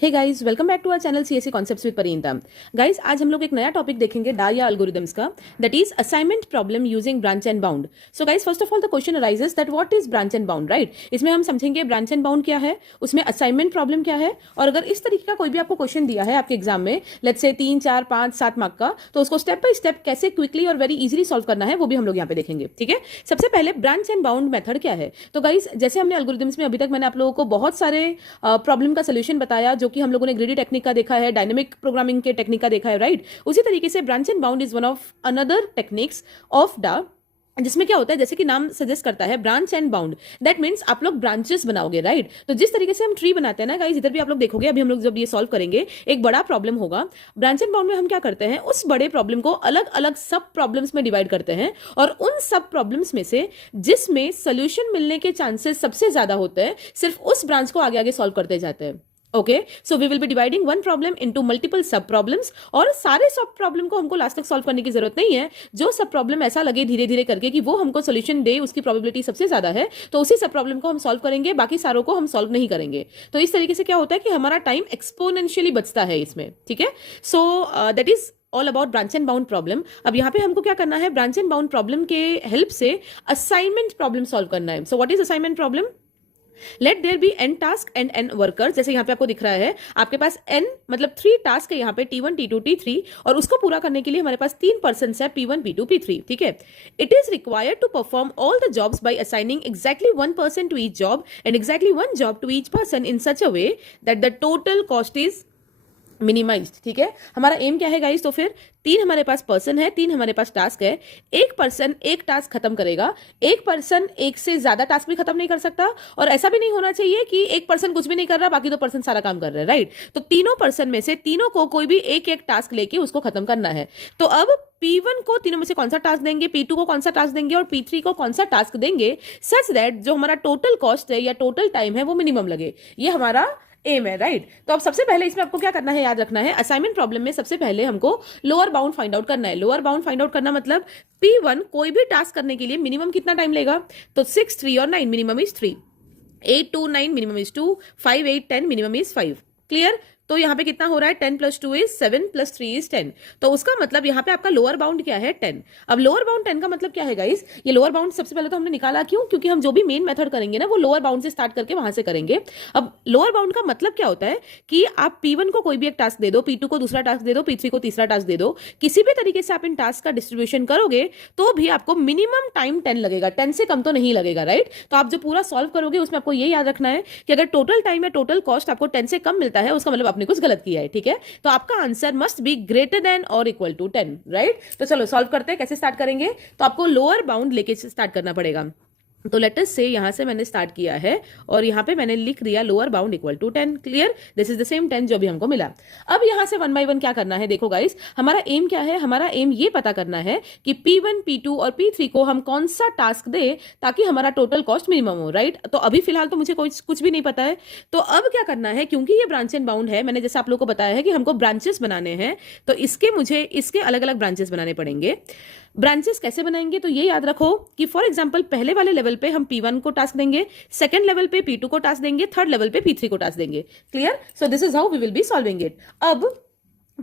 Hey guys, welcome back to our channel CSC concepts with Parinda. Guys, आज हम लोग एक नया टॉपिक देखेंगे डार या एल्गोरिथम्स का, that is assignment problem using branch and bound. So guys, first of all the question arises that what is branch and bound, right. इसमें हम समझेंगे ब्रांच एंड बाउंड क्या है, उसमें असाइनमेंट प्रॉब्लम क्या है, और अगर इस तरीके का कोई भी आपको क्वेश्चन दिया है आपके एग्जाम में, लेट्स से 3, 4, 5, 7 मार्क का, तो उसको स्टेप बाय स्टेप कैसे क्विकली और वेरी इजीली सॉल्व करना है वो भी हम लोग यहाँ पे देखेंगे। ठीक है, सबसे पहले ब्रांच एंड बाउंड मेथड क्या है। तो गाइस, जैसे हमने एल्गोरिथम्स में अभी तक मैंने आप लोगों को बहुत सारे प्रॉब्लम का सोल्यूशन बताया, जो कि हम लोगों ने ग्रीडी टेक्निक का देखा है, डायनेमिक प्रोग्रामिंग के टेक्निक का देखा है, राइट। उसी तरीके से branch and bound is one of another techniques of डा, जिसमें क्या होता है, जैसे कि नाम सजेस्ट करता है branch and bound, that means आप लोग ब्रांचेस बनाओगे, राइट। तो जिस तरीके से हम ट्री बनाते हैं ना गाइस, इधर भी आप लोग देखोगे, अभी हम लोग जब ये सॉल्व करेंगे एक बड़ा प्रॉब्लम होगा, ब्रांच एंड बाउंड में हम क्या करते हैं, उस बड़े प्रॉब्लम को अलग अलग सब प्रॉब्लम्स में डिवाइड करते हैं, और उन सब प्रॉब्लम्स में से जिसमें सोल्यूशन मिलने के चांसेस सबसे ज्यादा होते हैं, सिर्फ उस ब्रांच को आगे आगे सॉल्व करते जाते हैं। Okay, so we will be dividing one problem into multiple sub problems, और सारे सब प्रॉब्लम को हमको लास्ट तक सॉल्व करने की जरूरत नहीं है। जो सब प्रॉब्लम ऐसा लगे धीरे धीरे करके कि वो हमको सोल्यूशन दे, उसकी प्रोबेबिलिटी सबसे ज्यादा है, तो उसी सब प्रॉब्लम को हम सॉल्व करेंगे, बाकी सारों को हम सॉल्व नहीं करेंगे। तो इस तरीके से क्या होता है कि हमारा टाइम एक्सपोनेंशियली बचता है इसमें। ठीक है, so that is all about branch and bound problem. अब यहाँ पे हमको क्या करना है, ब्रांच एंड बाउंड प्रॉब्लम के हेल्प से असाइनमेंट प्रॉब्लम सॉल्व करना है। So what is assignment problem? Let there be n task and n workers. जैसे यहाँ पे आपको दिख रहा है, आपके पास n मतलब 3 टास्क है यहाँ पे, T1, T2, T3, और उसको पूरा करने के लिए हमारे पास 3 पर्सन है, P1, P2, P3। ठीक है, it is required to perform all the jobs by assigning exactly 1 person to each job and exactly 1 job to each person in such a way that the total cost is minimised. ठीक है, हमारा M क्या है guys, तो फिर 3 हमारे पास person है, 3 हमारे पास टास्क है, एक पर्सन एक टास्क खत्म करेगा, एक पर्सन एक से ज्यादा टास्क भी खत्म नहीं कर सकता, और ऐसा भी नहीं होना चाहिए कि एक पर्सन कुछ भी नहीं कर रहा, बाकी 2 पर्सन सारा काम कर रहे हैं, राइट। तो तीनों पर्सन में से तीनों को कोई भी एक एक टास्क लेके उसको खत्म करना है। तो अब P1 को तीनों में से कौन सा टास्क देंगे, P2 को कौन सा टास्क देंगे, और P3 को कौन सा टास्क देंगे, सच दैट जो हमारा टोटल कॉस्ट है या टोटल टाइम है वो मिनिमम लगे। ये हमारा एम है, राइट। तो अब सबसे पहले इसमें आपको क्या करना है, याद रखना है, असाइनमेंट प्रॉब्लम में सबसे पहले हमको लोअर बाउंड फाइंड आउट करना है। लोअर बाउंड फाइंड आउट करना मतलब P1 कोई भी टास्क करने के लिए मिनिमम कितना टाइम लेगा, तो 6, 3 और 9, minimum is 3, 8, 2, 9, minimum is 2, 5, 8, 10, minimum is 5। Clear? तो यहाँ पे कितना हो रहा है, 10 + 2 इज 7 + 3 इज 10। तो उसका मतलब यहाँ पे आपका लोअर बाउंड क्या है, 10। अब लोअर बाउंड 10 का मतलब क्या है गाइस, ये लोअर बाउंड सबसे पहले तो हमने निकाला क्यों, क्योंकि हम जो भी मेन मेथड करेंगे ना वो लोअर बाउंड से स्टार्ट करके वहां से करेंगे। अब लोअर बाउंड का मतलब क्या होता है कि आप P1 को कोई भी एक टास्क दे दो, P2 को दूसरा टास्क दे दो, P3 को तीसरा टास्क दे दो, किसी भी तरीके से आप इन टास्क का डिस्ट्रीब्यूशन करोगे तो भी आपको मिनिमम टाइम 10 लगेगा, 10 से कम तो नहीं लगेगा, राइट। तो आप जो पूरा सॉल्व करोगे उसमें आपको ये याद रखना है कि अगर टोटल टाइम या टोटल कॉस्ट आपको 10 से कम मिलता है, उसका मतलब आपने कुछ गलत किया है। ठीक है, तो आपका answer must be greater than और इक्वल टू 10, राइट। तो चलो सॉल्व करते हैं, कैसे स्टार्ट करेंगे, तो आपको लोअर बाउंड लेके स्टार्ट करना पड़ेगा। तो लेट अस से यहां से मैंने स्टार्ट किया है और यहां पे मैंने लिख दिया lower bound equal to 10। Clear? This is the same 10 जो भी हमको मिला। अब यहां से 1 बाय 1 क्या करना है, देखो गाइस, हमारा एम क्या है, हमारा एम ये पता करना है कि P1, P2 और P3 को हम कौन सा टास्क दे ताकि हमारा टोटल कॉस्ट मिनिमम हो, राइट। तो अभी फिलहाल तो मुझे कुछ भी नहीं पता है। तो अब क्या करना है, क्योंकि ये ब्रांच एंड बाउंड है, मैंने जैसे आप लोग को बताया है कि हमको ब्रांचेस बनाने हैं, तो इसके मुझे इसके अलग अलग ब्रांचेस बनाने पड़ेंगे। ब्रांचेस कैसे बनाएंगे, तो ये याद रखो कि फॉर एग्जांपल पहले वाले लेवल पे हम P1 को टास्क देंगे, सेकंड लेवल पे P2 को टास्क देंगे, थर्ड लेवल पे P3 को टास्क देंगे। Clear? So this is how we will be solving it. अब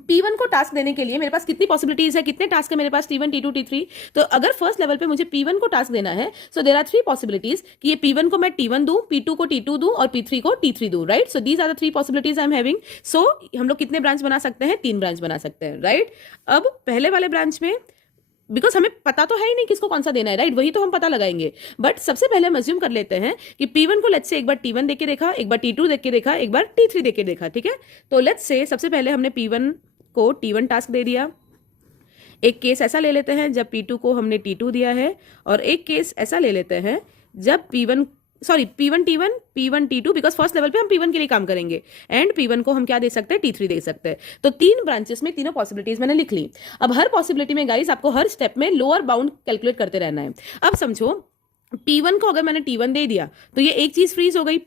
P1 को टास्क देने के लिए मेरे पास कितनी पॉसिबिलिटीज है, कितने टास्क है मेरे पास, T1, T2, T3। तो अगर फर्स्ट लेवल पे मुझे P1 को टास्क देना है, सो देयर आर 3 पॉसिबिलिटीज कि ये P1 को मैं T1 दूं, P2 को T2 दूं और P3 को T3 दूं, right. So these are the 3 possibilities I am having. So हम लोग कितने ब्रांच बना सकते हैं, 3 ब्रांच बना सकते हैं, राइट। अब पहले वाले ब्रांच में बिकॉज हमें पता तो है ही नहीं किसको कौन सा देना है, राइट, वही तो हम पता लगाएंगे। बट सबसे पहले हम अज्यूम कर लेते हैं कि P1 को लेट्स से एक बार T1 देख के देखा, एक बार T2 देख के देखा, एक बार T3 देख के देखा। ठीक है, तो लेट्स से सबसे पहले हमने P1 को T1 टास्क दे दिया। एक केस ऐसा ले लेते हैं जब P2 को हमने T2 दिया है, और एक केस ऐसा ले लेते हैं जब P1 T1, P1 T2, because first level पे हम P1 के लिए काम करेंगे, एंड P1 को हम क्या दे सकते हैं, T3 दे सकते हैं। तो 3 ब्रांचेस में तीनों पॉसिबिलिटीज मैंने लिख ली। अब हर पॉसिबिलिटी में गाइस आपको हर स्टेप में लोअर बाउंड कैलकुलेट करते रहना है। अब समझो P1 को अगर मैंने T1 दे दिया तो ये एक चीज फ्रीज हो गई,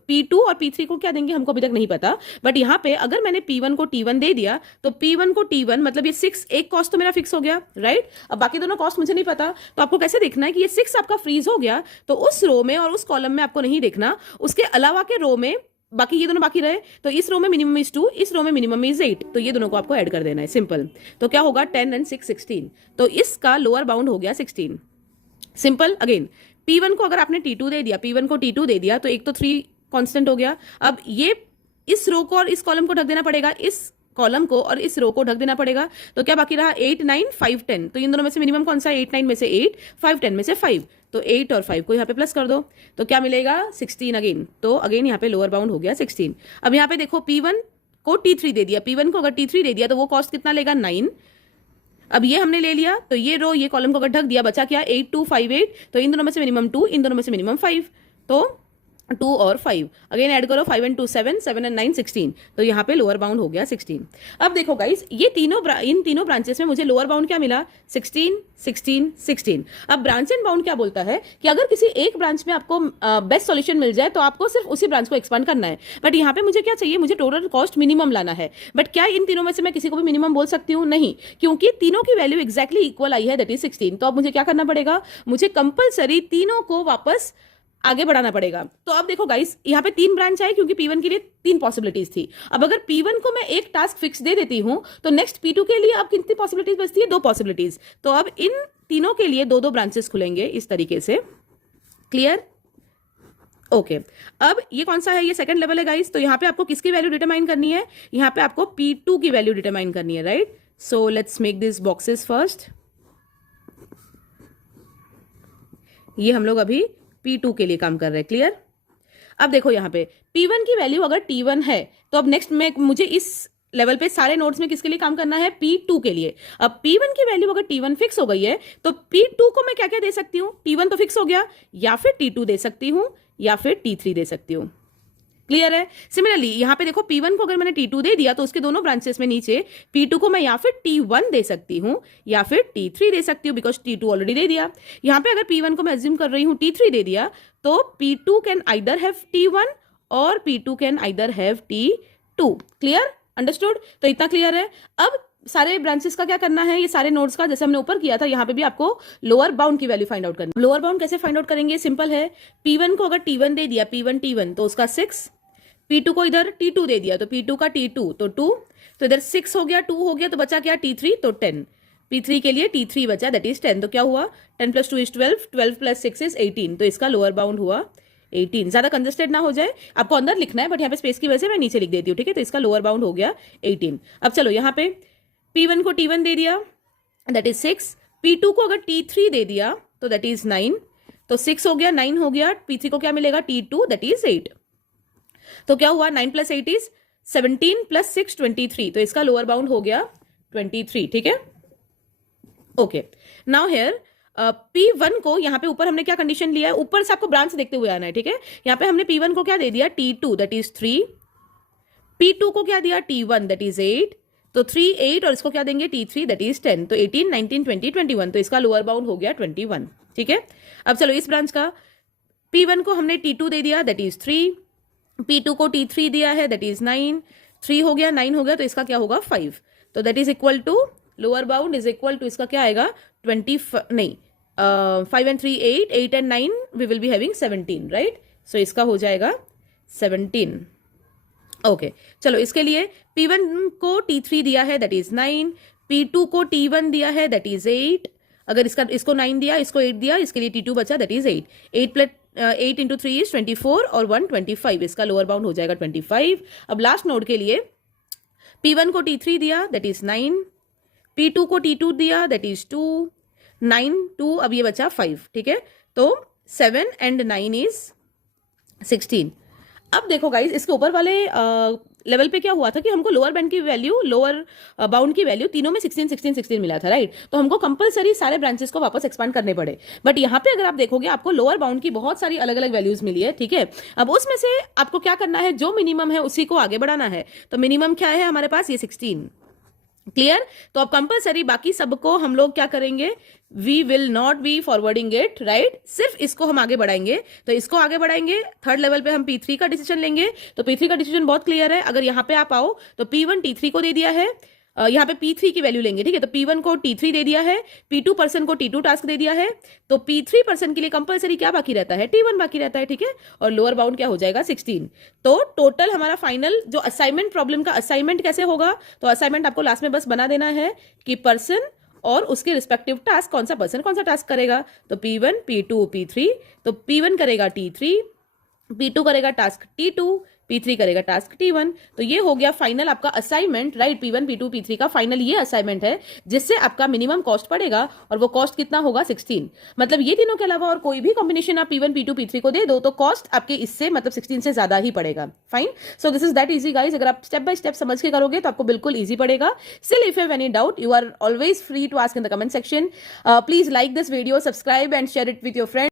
P2 और P3 को क्या देंगे हमको अभी तक नहीं पता, बट यहाँ पे अगर मैंने P1 को T1 दे दिया तो P1 को T1 मतलब ये 6, एक कॉस्ट तो मेरा फिक्स हो गया, राइट। अब बाकी दोनों कॉस्ट मुझे नहीं पता, तो आपको कैसे देखना है कि ये 6 आपका फ्रीज हो गया, तो उस रो में और उस कॉलम में आपको नहीं देखना, उसके अलावा के रो में बाकी ये दोनों बाकी रहे, तो इस रो में मिनिमम इज 2, इस रो में मिनिमम इज 8, तो ये दोनों को आपको ऐड कर देना है, सिंपल। तो क्या होगा 10 एंड 6 16, तो इसका लोअर बाउंड हो गया 16, सिंपल। अगेन P1 को अगर आपने T2 दे दिया, P1 को T2 दे दिया, तो एक तो 3 कांस्टेंट हो गया। अब ये इस रो को और इस कॉलम को ढक देना पड़ेगा, इस कॉलम को और इस रो को ढक देना पड़ेगा, तो क्या बाकी रहा 8 9 5 10, तो इन दोनों में से मिनिमम कौन सा, 8 9 में से 8, 5 10 में से 5, तो 8 और 5 को यहाँ पे प्लस कर दो, तो क्या मिलेगा 16 अगेन, तो अगेन यहाँ पे लोअर बाउंड हो गया 16। अब यहाँ पे देखो P1 को T3 दे दिया, P1 को अगर T3 दे दिया तो वो कॉस्ट कितना लेगा 9, अब ये हमने ले लिया, तो ये रो ये कॉलम को अगर ढक दिया, बचा क्या 8 2 5 8, तो इन दोनों में से मिनिमम 2, इन दोनों में से मिनिमम 5, तो 2 और 5 अगेन ऐड करो, 5 एंड 2 7, 7 एंड 9 16, तो यहाँ पे लोअर बाउंड हो गया 16। अब देखो गाइस, ये इन तीनों ब्रांचेस में मुझे लोअर बाउंड क्या मिला 16 16 16। अब ब्रांच एंड बाउंड क्या बोलता है कि अगर किसी एक ब्रांच में आपको बेस्ट सॉल्यूशन मिल जाए तो आपको सिर्फ उसी ब्रांच को एक्सपांड करना है, बट यहाँ पे मुझे क्या चाहिए, मुझे टोटल कॉस्ट मिनिमम लाना है। बट क्या इन तीनों में से मैं किसी को भी मिनिमम बोल सकती हूँ? नहीं, क्योंकि तीनों की वैल्यू एक्जैक्टली इक्वल आई है, दैट इज 16। तो अब मुझे क्या करना पड़ेगा, मुझे कंपलसरी तीनों को वापस आगे बढ़ाना पड़ेगा। तो अब देखो गाइस, यहाँ पे 3 ब्रांच आए क्योंकि P1 के लिए 3 पॉसिबिलिटीज थी। अब अगर P1 को मैं एक टास्क फिक्स दे देती हूं तो नेक्स्ट P2 के लिए अब कितनी पॉसिबिलिटीज बचती है, 2 पॉसिबिलिटीज। तो अब इन तीनों के लिए 2 2 ब्रांचेस खुलेंगे इस तरीके से, क्लियर? ओके अब ये कौन सा है, ये सेकंड लेवल है गाइस। तो यहाँ पे आपको किसकी वैल्यू डिटरमाइन करनी है, यहाँ पे आपको P2 की वैल्यू डिटरमाइन करनी है, right? So let's make this boxes first. ये हम लोग अभी P2 के लिए काम कर रहे हैं, क्लियर? अब देखो यहाँ पे P1 की वैल्यू अगर T1 है तो अब नेक्स्ट में मुझे इस लेवल पे सारे नोड्स में किसके लिए काम करना है, P2 के लिए। अब P1 की वैल्यू अगर T1 फिक्स हो गई है तो P2 को मैं क्या क्या दे सकती हूँ, T1 तो फिक्स हो गया, या फिर T2 दे सकती हूँ या फिर T3 दे सकती हूँ, क्लियर है? सिमिलरली यहाँ पे देखो P1 को अगर मैंने T2 दे दिया तो उसके दोनों ब्रांचेस में नीचे P2 को मैं या फिर T1 दे सकती हूँ या फिर T3 दे सकती हूँ, बिकॉज T2 ऑलरेडी दे दिया। यहाँ पे अगर P1 को मैं एज्यूम कर रही हूँ T3 दे दिया, तो P2 can either have T1 और P2 can either have T2, clear? Understood? तो इतना क्लियर है। अब सारे ब्रांचेस का क्या करना है, ये सारे नोड्स का जैसे हमने ऊपर किया था, यहाँ पे भी आपको लोअर बाउंड की वैल्यू फाइंड आउट करनी है। लोअर बाउंड कैसे फाइंड आउट करेंगे, सिंपल है। P1 को अगर T1 दे दिया, P1 T1, तो उसका 6, P2 को इधर T2 दे दिया तो P2 का T2 तो 2, तो इधर 6 हो गया, 2 हो गया, तो बचा क्या T3, तो 10। P3 के लिए T3 बचा, दैट इज 10। तो क्या हुआ 10 + 2 = 12, 12 + 6 = 18, तो इसका लोअर बाउंड हुआ 18। ज्यादा कंजस्टेड ना हो जाए, आपको अंदर लिखना है, बट यहाँ पे स्पेस की वजह से मैं नीचे लिख देती हूँ, ठीक है? तो इसका लोअर बाउंड हो गया 18। अब चलो यहाँ पे P1 को T1 दे दिया, दैट इज 6। P2 को अगर T3 दे दिया तो दैट इज 9, तो 6 हो गया, 9 हो गया। P3 को क्या मिलेगा T2, दैट इज 8। तो क्या हुआ 9 + 8 = 17 + 6 23, तो इसका लोअर बाउंड हो गया 23, ठीक है? ओके नाउ हियर P1 को यहाँ पे ऊपर हमने क्या कंडीशन लिया है, ऊपर से आपको ब्रांच देखते हुए आना है, ठीक है? यहाँ पे हमने P1 को क्या दे दिया T2, दैट इज 3। P2 को क्या दिया T1, दैट इज 8, तो 3 8 और इसको क्या देंगे T3, दैट इज 10, तो 18 19 20 21, तो इसका लोअर बाउंड हो गया 21, ठीक है? अब चलो इस ब्रांच का P1 को हमने T2 दे दिया, दैट इज 3। P2 को T3 दिया है, दैट इज 9, 3 हो गया, 9 हो गया, तो इसका क्या होगा 5, तो that is equal to lower bound is equal to इसका क्या आएगा 20 नहीं 5 and 3 8, 8 and 9 we will be having 17, right? So इसका हो जाएगा 17। ओके चलो इसके लिए P1 को T3 दिया है, दैट इज 9, P2 को T1 दिया है, दैट इज 8, अगर इसको 9 दिया, इसको 8 दिया, इसके लिए T2 बचा, दैट इज 8। 8 × 3 = 24 और 1 25, इसका लोअर बाउंड हो जाएगा 25। अब लास्ट नोड के लिए P1 को T3 दिया, दैट इज 9, P2 को T2 दिया, दैट इज 2, 9 2, अब ये बचा 5, ठीक है? तो 7 and 9 is 16। अब देखो गाइज, इसके ऊपर वाले लेवल पे क्या हुआ था कि हमको लोअर बैंड की वैल्यू, लोअर बाउंड की वैल्यू तीनों में 16 16 16 मिला था, राइट? तो हमको कंपलसरी सारे ब्रांचेस को वापस एक्सपांड करने पड़े। बट यहाँ पे अगर आप देखोगे आपको लोअर बाउंड की बहुत सारी अलग अलग वैल्यूज मिली है, ठीक है? अब उसमें से आपको क्या करना है, जो मिनिमम है उसी को आगे बढ़ाना है। तो मिनिमम क्या है हमारे पास, ये 16, क्लियर? तो अब कंपलसरी बाकी सबको हम लोग क्या करेंगे, we will not be forwarding it, right? सिर्फ इसको हम आगे बढ़ाएंगे। तो इसको आगे बढ़ाएंगे, थर्ड लेवल पे हम P3 का डिसीजन लेंगे। तो P3 का डिसीजन बहुत क्लियर है। अगर यहाँ पे आप आओ तो P1 T3 को दे दिया है, यहाँ पे P3 की वैल्यू लेंगे, ठीक है। तो P1 को T3 दे दिया है, P2 पर्सन को T2 टास्क दे दिया है, तो P3 पर्सन के लिए कंपलसरी क्या बाकी रहता है, T1 बाकी रहता है, ठीक है। और लोअर बाउंड क्या हो जाएगा 16। तो टोटल हमारा फाइनल जो असाइनमेंट प्रॉब्लम का असाइनमेंट कैसे होगा, तो असाइनमेंट आपको लास्ट में बस बना देना है कि पर्सन और उसके रिस्पेक्टिव टास्क, कौन सा पर्सन कौन सा टास्क करेगा। तो P1 P2 P3, तो P1 करेगा T3, P2 करेगा टास्क T2, P3 करेगा टास्क T1। तो ये हो गया फाइनल आपका assignment, right. P1 P2 P3 का फाइनल ये असाइनमेंट है जिससे आपका मिनिमम कॉस्ट पड़ेगा, और वो कॉस्ट कितना होगा 16। मतलब ये तीनों के अलावा और कोई भी कॉम्बिनेशन आप P1 P2 P3 को दे दो तो कॉस्ट आपके इससे मतलब 16 से ज्यादा ही पड़ेगा। Fine, so this is that easy guys. अगर आप स्टेप बाय स्टेप समझ के करोगे तो आपको बिल्कुल ईजी पड़ेगा। Still if you have any doubt you are always free to ask in the comment section. Please like this video, subscribe and share it with your friends.